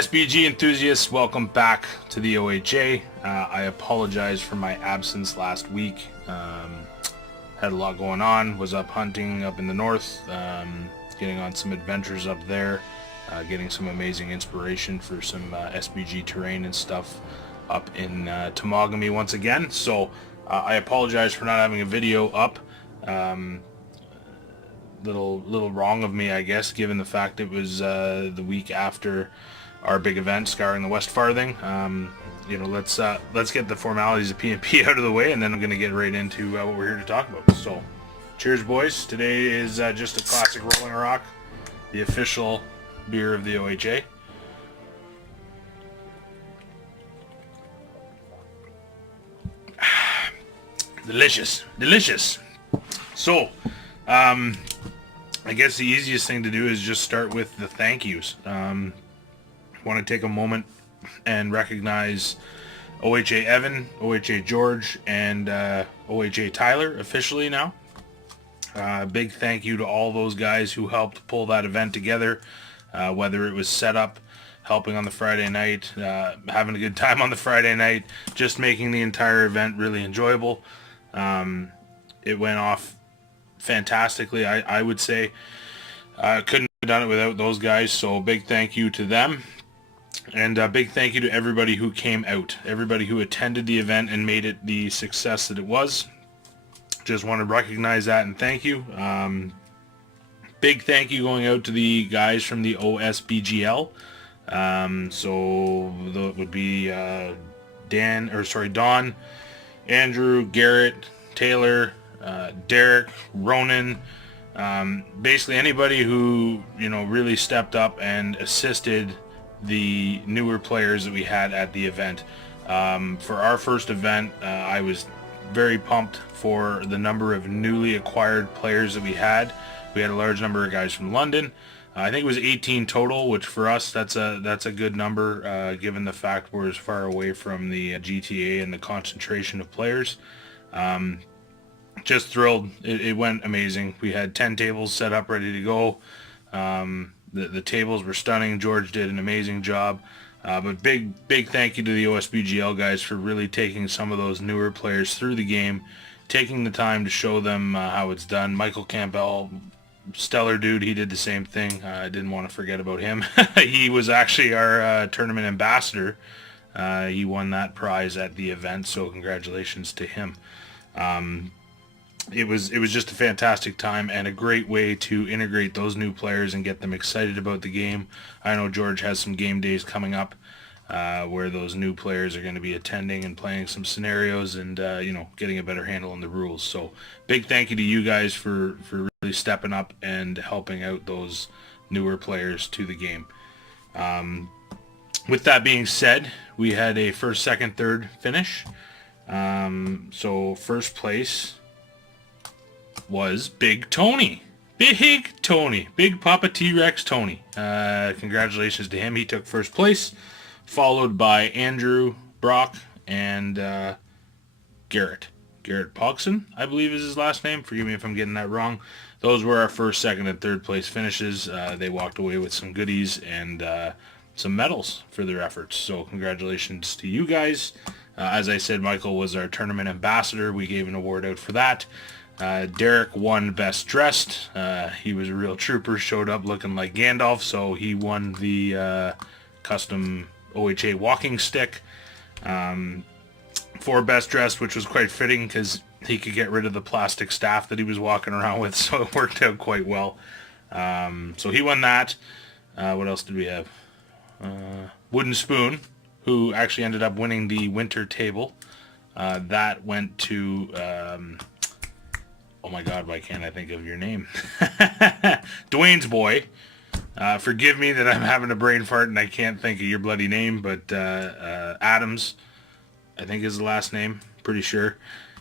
SBG enthusiasts, welcome back to the OHA. I apologize for my absence last week. Had a lot going on, was up hunting up in the north, getting on some adventures up there, getting some amazing inspiration for some SBG terrain and stuff up in Temagami once again. So I apologize for not having a video up. Little wrong of me, I guess, given the fact it was the week after our big event, Scouring the West Farthing. You know, let's get the formalities of P&P out of the way, and then I'm going to get right into what we're here to talk about. So, cheers, boys. Today is just a classic Rolling Rock, the official beer of the OHA. Delicious, delicious. So, I guess the easiest thing to do is just start with the thank yous. Want to take a moment and recognize OHA Evan, OHA George, and OHA Tyler officially now. Big thank you to all those guys who helped pull that event together, whether it was set up, helping on the Friday night, having a good time on the Friday night, just making the entire event really enjoyable. It went off fantastically, I would say. Couldn't have done it without those guys, so big thank you to them. And a big thank you to everybody who came out, everybody who attended the event and made it the success that it was. Just want to recognize that and thank you. Big thank you going out to the guys from the OSBGL. So that would be Don, Andrew, Garrett, Taylor, Derek, Ronan, basically anybody who, you know, really stepped up and assisted the newer players that we had at the event. For our first event, I was very pumped for the number of newly acquired players that we had. We had a large number of guys from London. I think it was 18 total, which for us that's a good number, given the fact we're as far away from the GTA and the concentration of players. Just thrilled. It went amazing. We had 10 tables set up ready to go. The tables were stunning. George did an amazing job. But big thank you to the OSBGL guys for really taking some of those newer players through the game, taking the time to show them how it's done. Michael Campbell, stellar dude. He did the same thing. I didn't want to forget about him. He was actually our tournament ambassador. He won that prize at the event, so congratulations to him. It was just a fantastic time and a great way to integrate those new players and get them excited about the game. I know George has some game days coming up where those new players are going to be attending and playing some scenarios and you know, getting a better handle on the rules. So big thank you to you guys for really stepping up and helping out those newer players to the game. With that being said, we had a first, second, third finish. So first place was Big Tony. Big Papa T-Rex Tony. Congratulations to him. He took first place, followed by Andrew, Brock, and Garrett Pogson, I believe is his last name. Forgive me if I'm getting that wrong. Those were our first, second, and third place finishes. They walked away with some goodies and some medals for their efforts. So congratulations to you guys. As I said, Michael was our tournament ambassador. We gave an award out for that. Derek won Best Dressed. He was a real trooper, showed up looking like Gandalf, so he won the custom OHA walking stick for Best Dressed, which was quite fitting because he could get rid of the plastic staff that he was walking around with, so it worked out quite well. So he won that. What else did we have? Wooden Spoon, who actually ended up winning the winter table. That went to... oh my god, why can't I think of your name? Dwayne's boy. Forgive me that I'm having a brain fart and I can't think of your bloody name, but Adams, I think is the last name, pretty sure.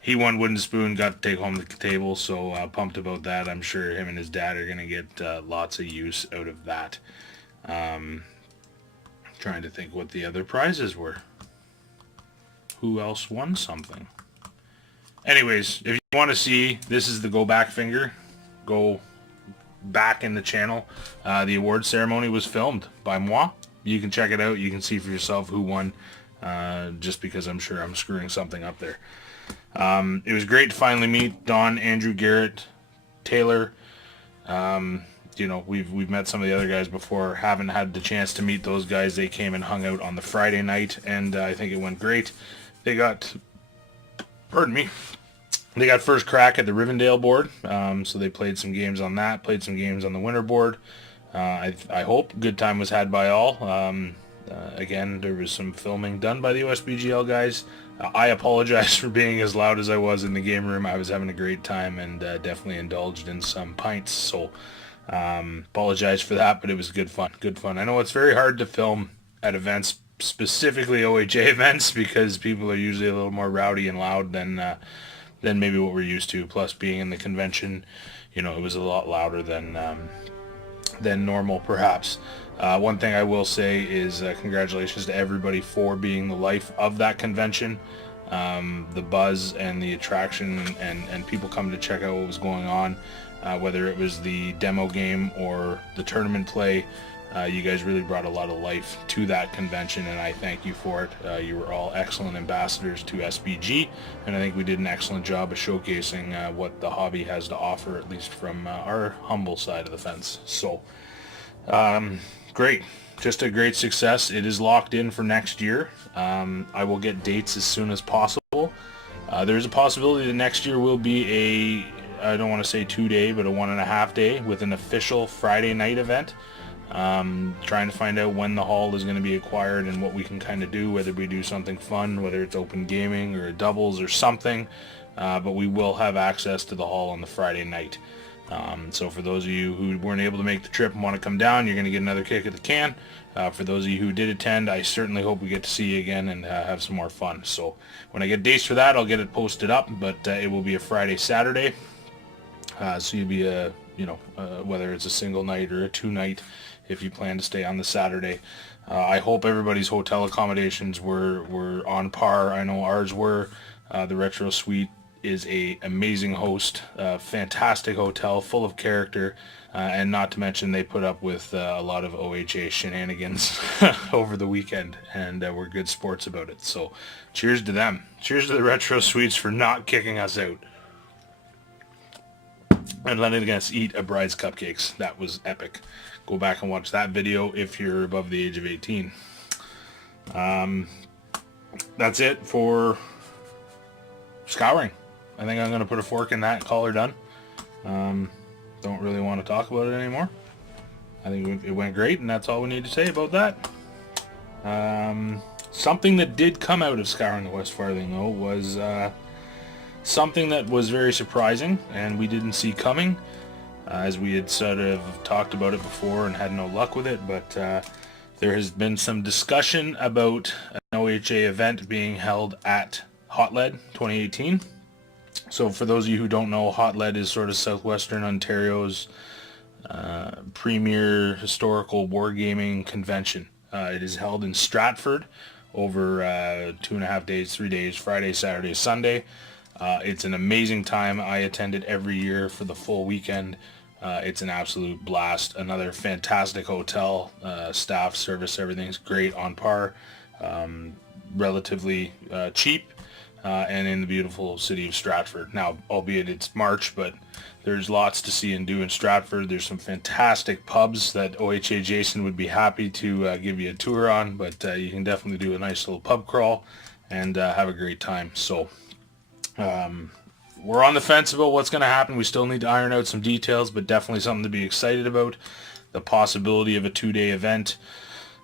He won Wooden Spoon, got to take home the table, so pumped about that. I'm sure him and his dad are going to get lots of use out of that. Trying to think what the other prizes were. Who else won something? Anyways, if you want to see, this is the go back finger. Go back in the channel. The award ceremony was filmed by moi. you can check it out. You can see for yourself who won, just because I'm sure I'm screwing something up there. It was great to finally meet Don, Andrew, Garrett, Taylor. You know, we've met some of the other guys before. Haven't had the chance to meet those guys. They came and hung out on the Friday night, and I think it went great. They got, pardon me, they got first crack at the Rivendell board, so they played some games on that, played some games on the winter board. I hope good time was had by all. Again, there was some filming done by the USBGL guys. I apologize for being as loud as I was in the game room. I was having a great time and definitely indulged in some pints, so apologize for that, but it was good fun. Good fun. I know it's very hard to film at events, specifically OHA events, because people are usually a little more rowdy and loud than maybe what we're used to. Plus, being in the convention, you know, it was a lot louder than normal, perhaps. One thing I will say is congratulations to everybody for being the life of that convention. The buzz and the attraction and people coming to check out what was going on, whether it was the demo game or the tournament play, you guys really brought a lot of life to that convention, and I thank you for it. You were all excellent ambassadors to SBG, and I think we did an excellent job of showcasing what the hobby has to offer, at least from our humble side of the fence. So, great. Just a great success. It is locked in for next year. I will get dates as soon as possible. There's a possibility that next year will be I don't want to say 2-day, but a 1.5 day with an official Friday night event. Trying to find out when the hall is going to be acquired and what we can kind of do, whether we do something fun, whether it's open gaming or doubles or something, but we will have access to the hall on the Friday night. So for those of you who weren't able to make the trip and want to come down, you're going to get another kick at the can. For those of you who did attend, I certainly hope we get to see you again and have some more fun. So when I get dates for that, I'll get it posted up, but it will be a Friday, Saturday. So you'll be whether it's a single night or a 2-night, if you plan to stay on the Saturday. I hope everybody's hotel accommodations were on par. I know ours were. The Retro Suite is a amazing host, fantastic hotel, full of character, and not to mention they put up with a lot of OHA shenanigans over the weekend, and we're good sports about it. So cheers to them. Cheers to the Retro Suites for not kicking us out and letting us eat a bride's cupcakes. That was epic. Go back and watch that video if you're above the age of 18. That's it for Scouring. I think I'm going to put a fork in that and call her done. Don't really want to talk about it anymore. I think it went great, and that's all we need to say about that. Something that did come out of Scouring the West Farthing, though, was something that was very surprising and we didn't see coming, as we had sort of talked about it before and had no luck with it, but there has been some discussion about an OHA event being held at Hot Lead 2018. So for those of you who don't know, Hot Lead is sort of southwestern Ontario's premier historical wargaming convention. It is held in Stratford over 2.5 days, 3 days, Friday, Saturday, Sunday. It's an amazing time. I attend it every year for the full weekend. It's an absolute blast. Another fantastic hotel, staff, service, everything's great, on par, relatively cheap, and in the beautiful city of Stratford. Now, albeit it's March, but there's lots to see and do in Stratford. There's some fantastic pubs that OHA Jason would be happy to give you a tour on, but you can definitely do a nice little pub crawl and have a great time. So we're on the fence about what's going to happen. We still need to iron out some details, but definitely something to be excited about. The possibility of a 2-day event.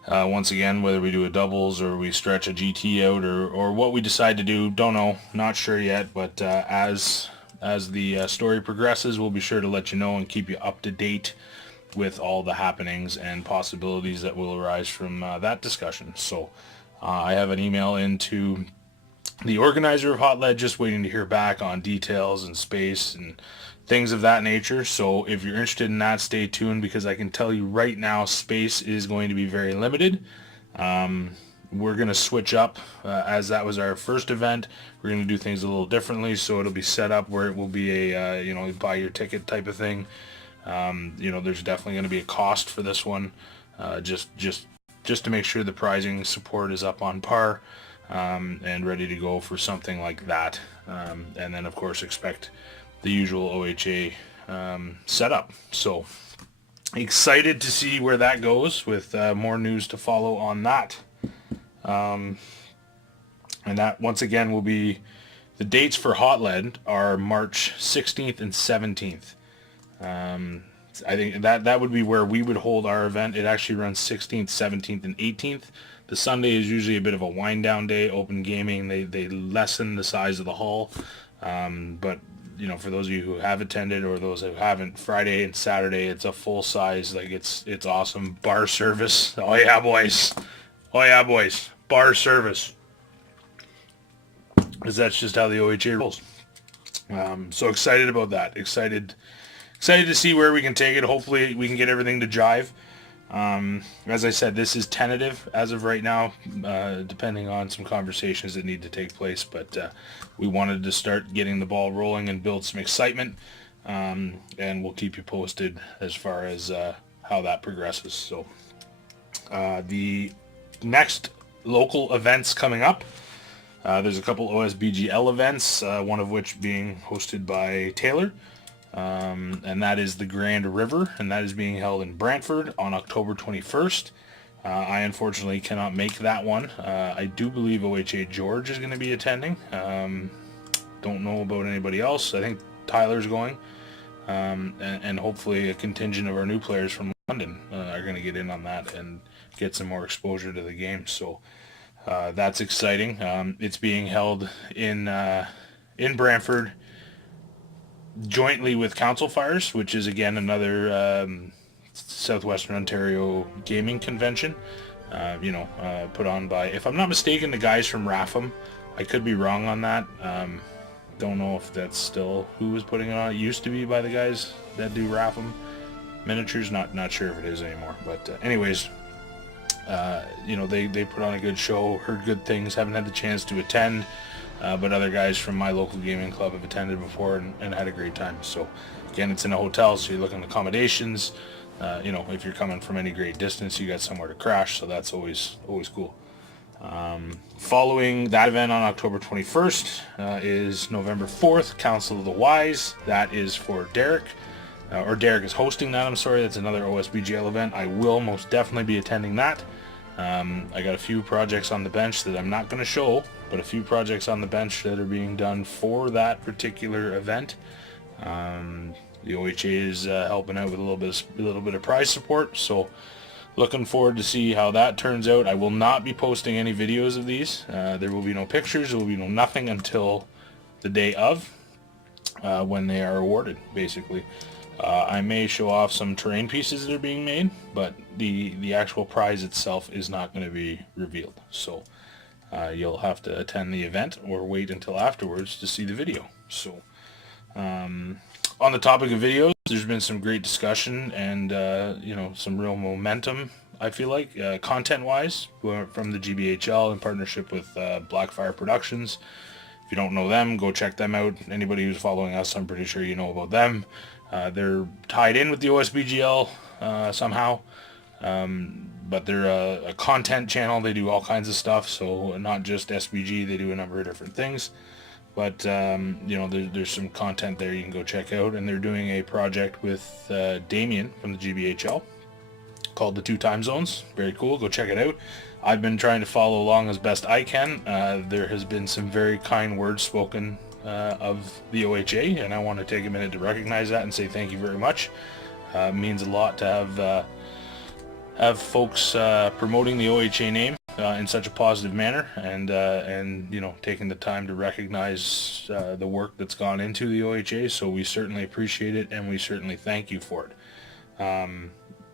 Once again, whether we do a doubles or we stretch a GT out or what we decide to do, don't know, not sure yet, but as the story progresses, we'll be sure to let you know and keep you up to date with all the happenings and possibilities that will arise from that discussion. So I have an email into the organizer of Hot Lead, just waiting to hear back on details and space and things of that nature. So if you're interested in that, stay tuned, because I can tell you right now, space is going to be very limited. We're going to switch up, as that was our first event. We're going to do things a little differently, so it'll be set up where it will be a buy your ticket type of thing. There's definitely going to be a cost for this one, just just to make sure the prizing support is up on par and ready to go for something like that. And then of course expect the usual OHA setup. So excited to see where that goes, with more news to follow on that. And that once again will be, the dates for Hot Lead are March 16th and 17th. I think that would be where we would hold our event. It actually runs 16th, 17th, and 18th. The Sunday is usually a bit of a wind down day, open gaming. They lessen the size of the hall. But you know, for those of you who have attended or those who haven't, Friday and Saturday it's a full size. Like it's awesome. Bar service. Oh yeah, boys. Oh yeah, boys. Bar service. Because that's just how the OHA rolls. So excited about that. Excited to see where we can take it. Hopefully we can get everything to jive. As I said, this is tentative as of right now, depending on some conversations that need to take place, but we wanted to start getting the ball rolling and build some excitement, and we'll keep you posted as far as how that progresses. So the next local events coming up, there's a couple OSBGL events, one of which being hosted by Taylor. And that is the Grand River, and that is being held in Brantford on October 21st. I unfortunately cannot make that one. I do believe OHA George is going to be attending. Don't know about anybody else. I think Tyler's going, and hopefully a contingent of our new players from London are going to get in on that and get some more exposure to the game. So that's exciting. It's being held in Brantford, jointly with Council Fires, which is again another Southwestern Ontario gaming convention, put on by, if I'm not mistaken, the guys from Rapham. I could be wrong on that. Don't know if that's still who was putting it on. It used to be by the guys that do Rapham miniatures. Not sure if it is anymore. But anyways, they put on a good show. Heard good things. Haven't had the chance to attend. But other guys from my local gaming club have attended before and had a great time. So again, it's in a hotel, so you're looking at accommodations. If you're coming from any great distance, you got somewhere to crash, so that's always cool. Following that event on October 21st is November 4th, Council of the Wise. That is for Derek, or Derek is hosting that, I'm sorry. That's another OSBGL event. I will most definitely be attending that. I got a few projects on the bench that I'm not going to show, but a few projects on the bench that are being done for that particular event. The OHA is helping out with a little bit of prize support, so looking forward to see how that turns out. I will not be posting any videos of these. There will be no pictures. There will be no nothing until the day of, when they are awarded, basically. I may show off some terrain pieces that are being made, but the actual prize itself is not going to be revealed. So you'll have to attend the event or wait until afterwards to see the video. So on the topic of videos, there's been some great discussion and some real momentum, I feel like, content-wise, from the GBHL in partnership with Blackfire Productions. If you don't know them, go check them out. Anybody who's following us, I'm pretty sure you know about them. They're tied in with the OSBGL somehow, but they're a content channel. They do all kinds of stuff, so not just SBG. They do a number of different things. But there's some content there you can go check out, and they're doing a project with Damien from the GBHL called the 2 Time Zones. Very cool. Go check it out. I've been trying to follow along as best I can. There has been some very kind words spoken of the OHA, and I want to take a minute to recognize that and say thank you very much. It means a lot to have folks promoting the OHA name in such a positive manner, and taking the time to recognize the work that's gone into the OHA. So we certainly appreciate it, and we certainly thank you for it.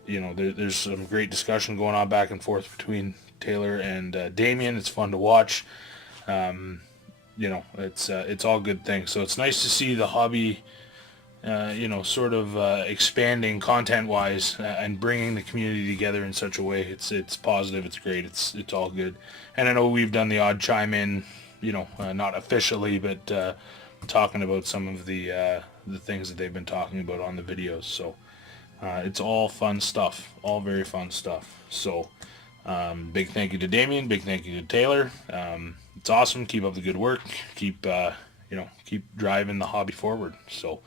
There's some great discussion going on back and forth between Taylor and Damien. It's fun to watch. It's all good things. So it's nice to see the hobby, expanding content-wise and bringing the community together in such a way. It's positive. It's great. It's all good. And I know we've done the odd chime in, not officially, but talking about some of the things that they've been talking about on the videos. So it's all fun stuff. All very fun stuff. So Big thank you to Damien. Big thank you to Taylor. It's awesome. Keep up the good work. Keep keep driving the hobby forward. So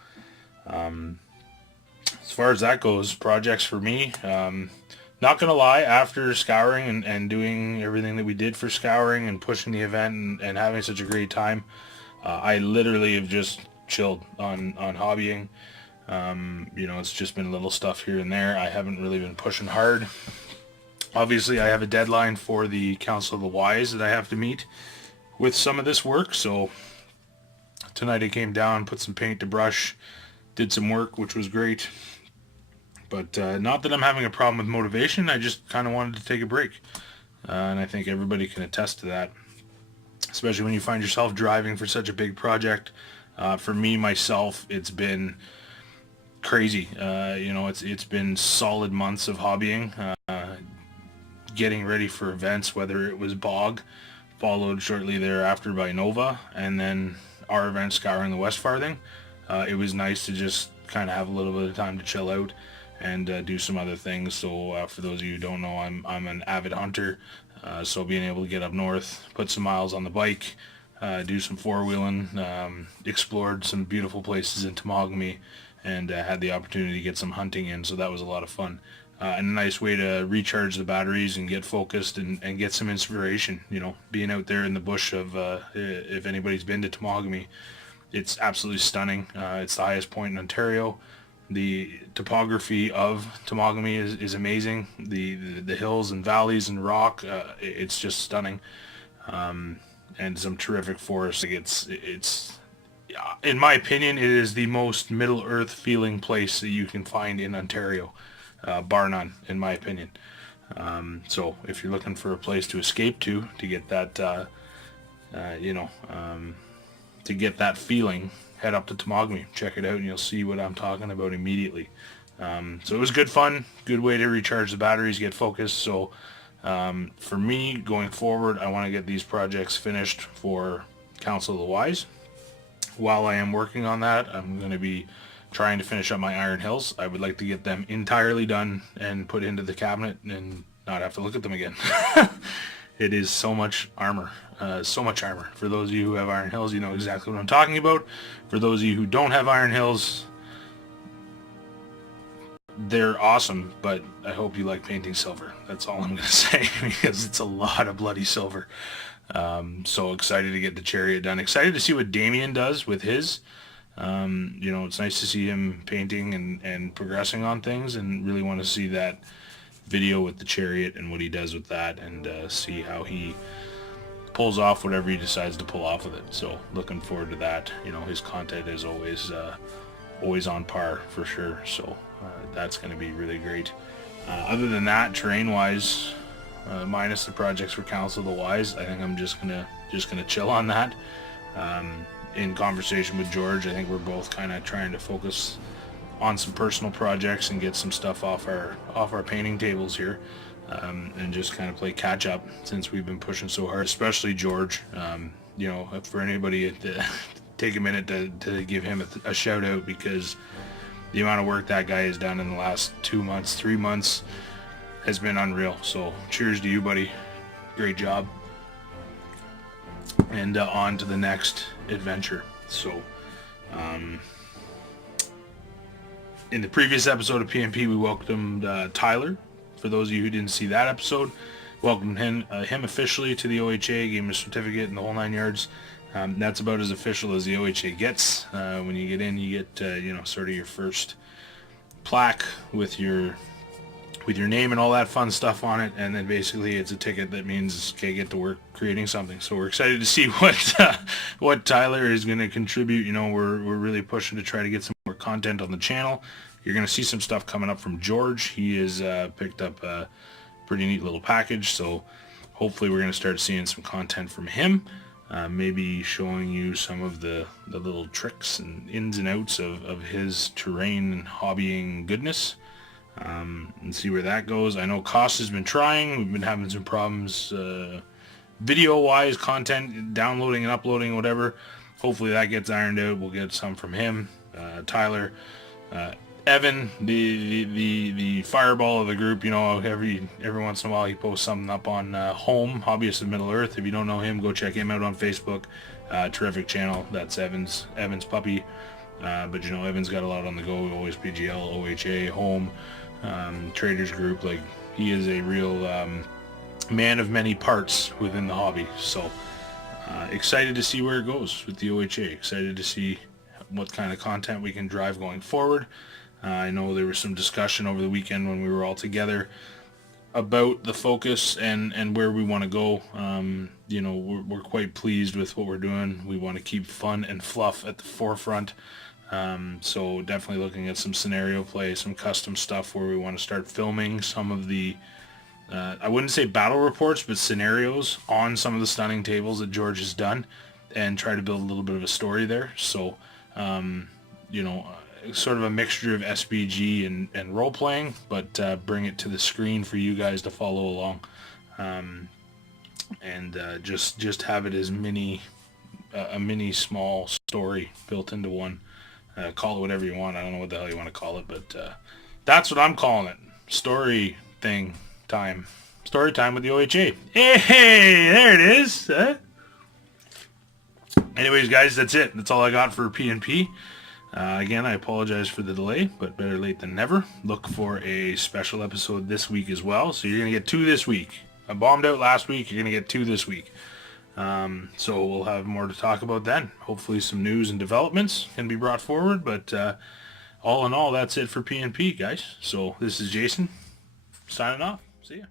as far as that goes, projects for me. Not gonna lie, after Scouring and doing everything that we did for Scouring and pushing the event and having such a great time, I literally have just chilled on hobbying. It's just been little stuff here and there. I haven't really been pushing hard. Obviously, I have a deadline for the Council of the Wise that I have to meet with some of this work. So tonight I came down, put some paint to brush, did some work, which was great. But not that I'm having a problem with motivation. I just kind of wanted to take a break. And I think everybody can attest to that, especially when you find yourself driving for such a big project. For me, myself, it's been crazy. It's been solid months of hobbying, getting ready for events, whether it was Bog, followed shortly thereafter by Nova, and then our event, Scouring the West Farthing. It was nice to just kind of have a little bit of time to chill out and do some other things. So for those of you who don't know, I'm an avid hunter, so being able to get up north, put some miles on the bike, do some four-wheeling, explored some beautiful places in Temagami, and had the opportunity to get some hunting in, so that was a lot of fun. And a nice way to recharge the batteries and get focused and get some inspiration. Being out there in the bush of, if anybody's been to Temagami, it's absolutely stunning. It's the highest point in Ontario. The topography of Temagami is amazing. The hills and valleys and rock, it's just stunning. And some terrific forests. It's in my opinion, it is the most Middle Earth feeling place that you can find in Ontario, bar none, in my opinion. So if you're looking for a place to escape to get that, to get that feeling, head up to Temagami, check it out, and you'll see what I'm talking about immediately. So it was good fun, good way to recharge the batteries, get focused. So for me, going forward, I want to get these projects finished for Council of the Wise. While I am working on that, I'm going to be trying to finish up my Iron Hills. I would like to get them entirely done and put into the cabinet and not have to look at them again. It is so much armor. So much armor. For those of you who have Iron Hills, you know exactly what I'm talking about. For those of you who don't have Iron Hills, they're awesome, but I hope you like painting silver. That's all I'm going to say, because it's a lot of bloody silver. So excited to get the chariot done. Excited to see what Damien does with his. It's nice to see him painting and progressing on things, and really want to see that video with the chariot and what he does with that, and see how he pulls off whatever he decides to pull off with it. So looking forward to that. His content is always on par for sure. So that's going to be really great. Other than that, terrain-wise, minus the projects for Council of the Wise, I think I'm just gonna chill on that. In conversation with George, I think we're both kind of trying to focus on some personal projects and get some stuff off our painting tables here, and just kind of play catch up since we've been pushing so hard, especially George. For anybody take a minute to give him a shout out, because the amount of work that guy has done in the last 2 months, 3 months has been unreal. So cheers to you, buddy. Great job. And on to the next adventure. So in the previous episode of PMP, we welcomed Tyler. For those of you who didn't see that episode, welcomed him officially to the OHA, gave him a certificate and the whole 9 yards. That's about as official as the OHA gets. When you get in, you get sort of your first plaque with your name and all that fun stuff on it, and then basically it's a ticket that means, okay, get to work creating something. So we're excited to see what Tyler is going to contribute. We're really pushing to try to get some more content on the channel. You're going to see some stuff coming up from George. He has picked up a pretty neat little package, so hopefully we're going to start seeing some content from him. Maybe showing you some of the little tricks and ins and outs of his terrain and hobbying goodness, and see where that goes. I know Cost has been trying. We've been having some problems video-wise, content downloading and uploading, whatever. Hopefully that gets ironed out. We'll get some from him. Tyler, Evan, the fireball of the group, you know, every once in a while he posts something up on Home, Hobbyist of Middle Earth. If you don't know him, go check him out on Facebook. Terrific channel. That's Evan's puppy. But you know, Evan's got a lot on the go. Always PGL, OHA, Home, Traders Group. Like, he is a real man of many parts within the hobby. So excited to see where it goes with the OHA. Excited to see what kind of content we can drive going forward. I know there was some discussion over the weekend when we were all together about the focus and where we want to go. You know, we're quite pleased with what we're doing. We want to keep fun and fluff at the forefront. So definitely looking at some scenario play, some custom stuff where we want to start filming some of the, I wouldn't say battle reports, but scenarios on some of the stunning tables that George has done, and try to build a little bit of a story there. So, you know, sort of a mixture of SBG and role-playing, but bring it to the screen for you guys to follow along. And just have it as a mini small story built into one. Call it whatever you want. I don't know what the hell you want to call it, but that's what I'm calling it. Story time with the OHA. Hey, there it is. Anyways, guys, that's it. That's all I got for P&P. Again, I apologize for the delay, but better late than never. Look for a special episode this week as well. So you're going to get 2 this week. I bombed out last week. You're going to get 2 this week. So we'll have more to talk about then. Hopefully some news and developments can be brought forward. But all in all, that's it for P&P, guys. So this is Jason, signing off. See ya.